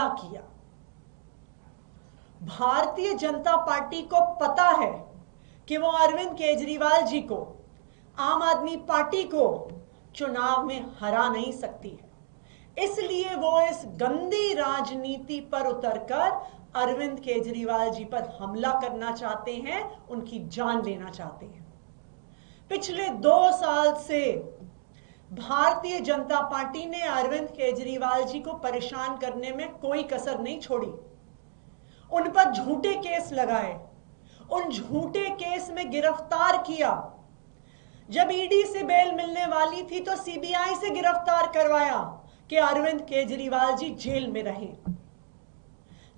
हमला किया। भारतीय जनता पार्टी को पता है कि वो अरविंद केजरीवाल जी को, आम आदमी पार्टी को चुनाव में हरा नहीं सकती है, इसलिए वो इस गंदी राजनीति पर उतरकर अरविंद केजरीवाल जी पर हमला करना चाहते हैं, उनकी जान लेना चाहते हैं। पिछले 2 साल से भारतीय जनता पार्टी ने अरविंद केजरीवाल जी को परेशान करने में कोई कसर नहीं छोड़ी। उन पर झूठे केस लगाए, उन झूठे केस में गिरफ्तार किया। जब ईडी से बेल मिलने वाली थी तो सीबीआई से गिरफ्तार करवाया कि अरविंद केजरीवाल जी जेल में रहें।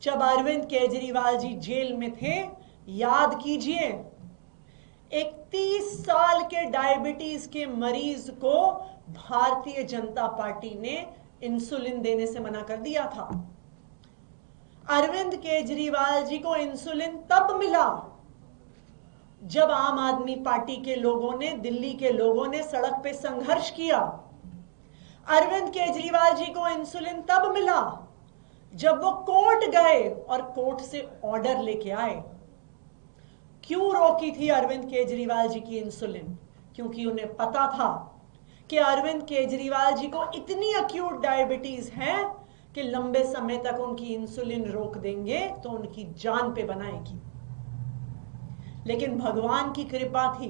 जब अरविंद केजरीवाल जी जेल में थे, याद कीजिए, एक 30 साल के डायबिटीज के मरीज को भारतीय जनता पार्टी ने इंसुलिन देने से मना कर दिया था। अरविंद केजरीवाल जी को इंसुलिन तब मिला जब आम आदमी पार्टी के लोगों ने, दिल्ली के लोगों ने सड़क पे संघर्ष किया। अरविंद केजरीवाल जी को इंसुलिन तब मिला जब वो कोर्ट गए और कोर्ट से ऑर्डर लेके आए। क्यों रोकी थी अरविंद केजरीवाल जी की इंसुलिन? क्योंकि उन्हें पता था कि अरविंद केजरीवाल जी को इतनी अक्यूट डायबिटीज है कि लंबे समय तक उनकी इंसुलिन रोक देंगे तो उनकी जान पे बनाएगी। लेकिन भगवान की कृपा थी,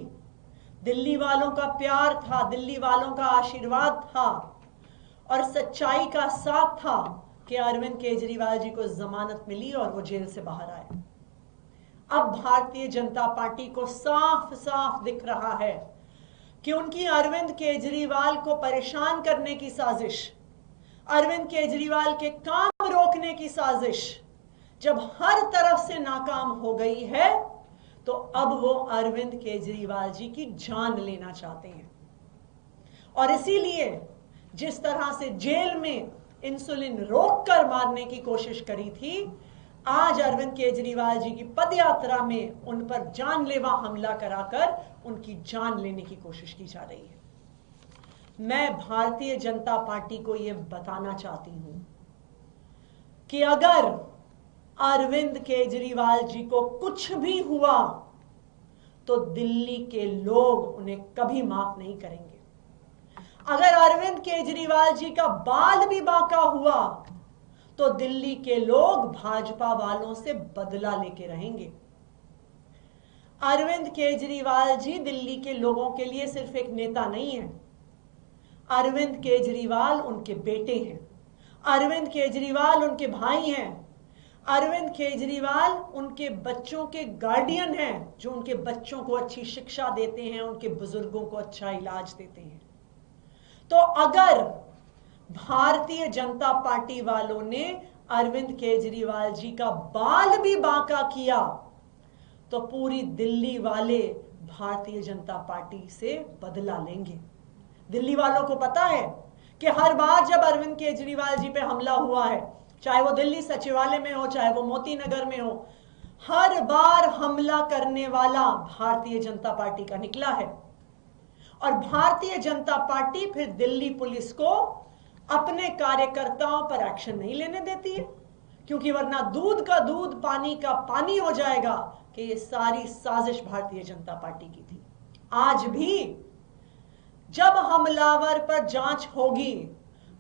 दिल्ली वालों का प्यार था, दिल्ली वालों का आशीर्वाद था और सच्चाई का साथ था कि अरविंद केजरीवाल जी को जमानत मिली और वो जेल से बाहर आए। अब भारतीय जनता पार्टी को साफ साफ दिख रहा है कि उनकी अरविंद केजरीवाल को परेशान करने की साजिश, अरविंद केजरीवाल के काम रोकने की साजिश जब हर तरफ से नाकाम हो गई है तो अब वो अरविंद केजरीवाल जी की जान लेना चाहते हैं। और इसीलिए जिस तरह से जेल में इंसुलिन रोककर मारने की कोशिश करी थी, आज अरविंद केजरीवाल जी की पदयात्रा में उन पर जानलेवा हमला कराकर उनकी जान लेने की कोशिश की जा रही है। मैं भारतीय जनता पार्टी को यह बताना चाहती हूं कि अगर अरविंद केजरीवाल जी को कुछ भी हुआ तो दिल्ली के लोग उन्हें कभी माफ नहीं करेंगे। अगर अरविंद केजरीवाल जी का बाल भी बांका हुआ तो दिल्ली के लोग भाजपा वालों से बदला लेके रहेंगे। अरविंद केजरीवाल जी दिल्ली के लोगों के लिए सिर्फ एक नेता नहीं है, अरविंद केजरीवाल उनके बेटे हैं, अरविंद केजरीवाल उनके भाई हैं, अरविंद केजरीवाल उनके बच्चों के गार्डियन हैं जो उनके बच्चों को अच्छी शिक्षा देते हैं, उनके बुजुर्गों को अच्छा इलाज देते हैं। तो अगर भारतीय जनता पार्टी वालों ने अरविंद केजरीवाल जी का बाल भी बांका किया तो पूरी दिल्ली वाले भारतीय जनता पार्टी से बदला लेंगे। दिल्ली वालों को पता है कि हर बार जब अरविंद केजरीवाल जी पे हमला हुआ है, चाहे वो दिल्ली सचिवालय में हो, चाहे वो मोती नगर में हो, हर बार हमला करने वाला भारतीय जनता पार्टी का निकला है। और भारतीय जनता पार्टी फिर दिल्ली पुलिस को अपने कार्यकर्ताओं पर एक्शन नहीं लेने देती है, क्योंकि वरना दूध का दूध, पानी का पानी हो जाएगा कि ये सारी साजिश भारतीय जनता पार्टी की थी। आज भी जब हमलावर पर जांच होगी,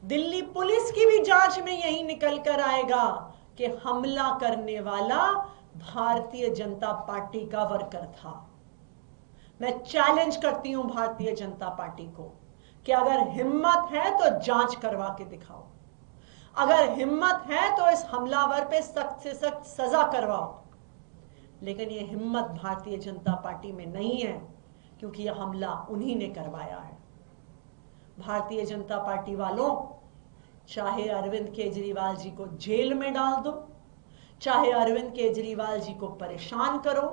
दिल्ली पुलिस की भी जांच में यही निकल कर आएगा कि हमला करने वाला भारतीय जनता पार्टी का वर्कर था। मैं चैलेंज करती हूं भारतीय जनता पार्टी को कि अगर हिम्मत है तो जांच करवा के दिखाओ, अगर हिम्मत है तो इस हमलावर पे सख्त से सख्त सजा करवाओ। लेकिन यह हिम्मत भारतीय जनता पार्टी में नहीं है, क्योंकि यह हमला उन्हीं ने करवाया है। भारतीय जनता पार्टी वालों, चाहे अरविंद केजरीवाल जी को जेल में डाल दो, चाहे अरविंद केजरीवाल जी को परेशान करो,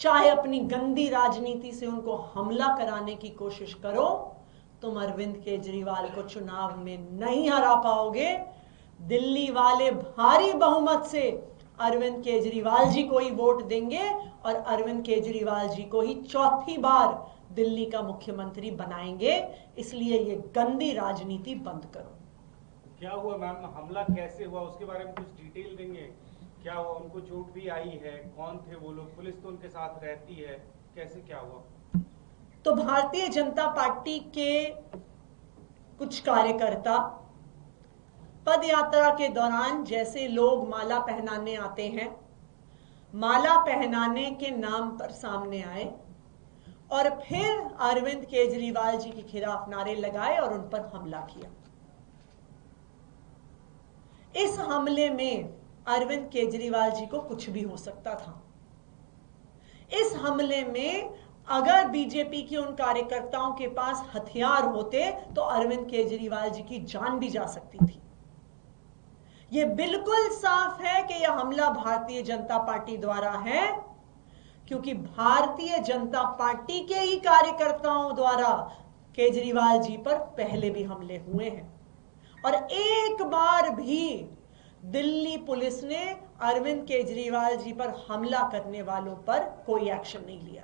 चाहे अपनी गंदी राजनीति से उनको हमला कराने की कोशिश करो, तुम अरविंद केजरीवाल को चुनाव में नहीं हरा पाओगे। दिल्ली वाले भारी बहुमत से अरविंद केजरीवाल जी को ही वोट देंगे और अरविंद केजरीवाल जी को ही चौथी बार दिल्ली का मुख्यमंत्री बनाएंगे। इसलिए ये गंदी राजनीति बंद करो। क्या हुआ मैम, हमला कैसे हुआ उसके बारे में कुछ डिटेल देंगे? क्या हुआ, उनको चोट भी आई है, कौन थे वो लोग, पुलिस तो उनके साथ रहती है, कैसे क्या हुआ? तो भारतीय जनता पार्टी के कुछ कार्यकर्ता पद यात्रा के दौरान जैसे लोग माला पहनाने आते हैं, माला पहनाने के नाम पर सामने आए और फिर अरविंद केजरीवाल जी के खिलाफ नारे लगाए और उन पर हमला किया। इस हमले में अरविंद केजरीवाल जी को कुछ भी हो सकता था। इस हमले में अगर बीजेपी के उन कार्यकर्ताओं के पास हथियार होते तो अरविंद केजरीवाल जी की जान भी जा सकती थी। यह बिल्कुल साफ है कि यह हमला भारतीय जनता पार्टी द्वारा है, क्योंकि भारतीय जनता पार्टी के ही कार्यकर्ताओं द्वारा केजरीवाल जी पर पहले भी हमले हुए हैं और एक बार भी दिल्ली पुलिस ने अरविंद केजरीवाल जी पर हमला करने वालों पर कोई एक्शन नहीं लिया।